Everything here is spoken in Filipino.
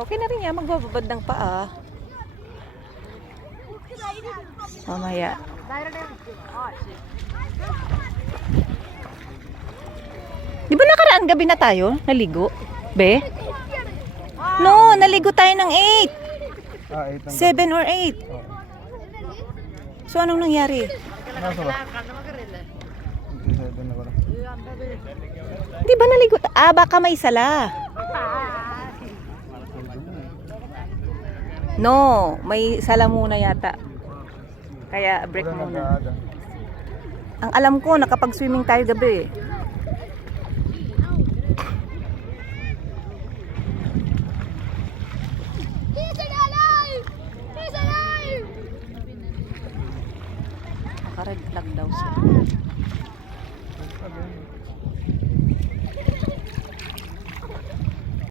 Okay na rin yan, magbababad ng paa. Mamaya. Di ba nakaraan gabi na tayo? Naligo? Be? No, naligo tayo ng 8. Ah, 8 ang 7 or 8. So anong nangyari? Nasa ba? 27 na pala. Di ba naligo? Ah, baka may sala. No, may sala muna yata. Kaya break Wala muna. Ang alam ko, nakapag-swimming tayo gabi. He's alive! He's alive! Nakared flag daw siya. Sabi,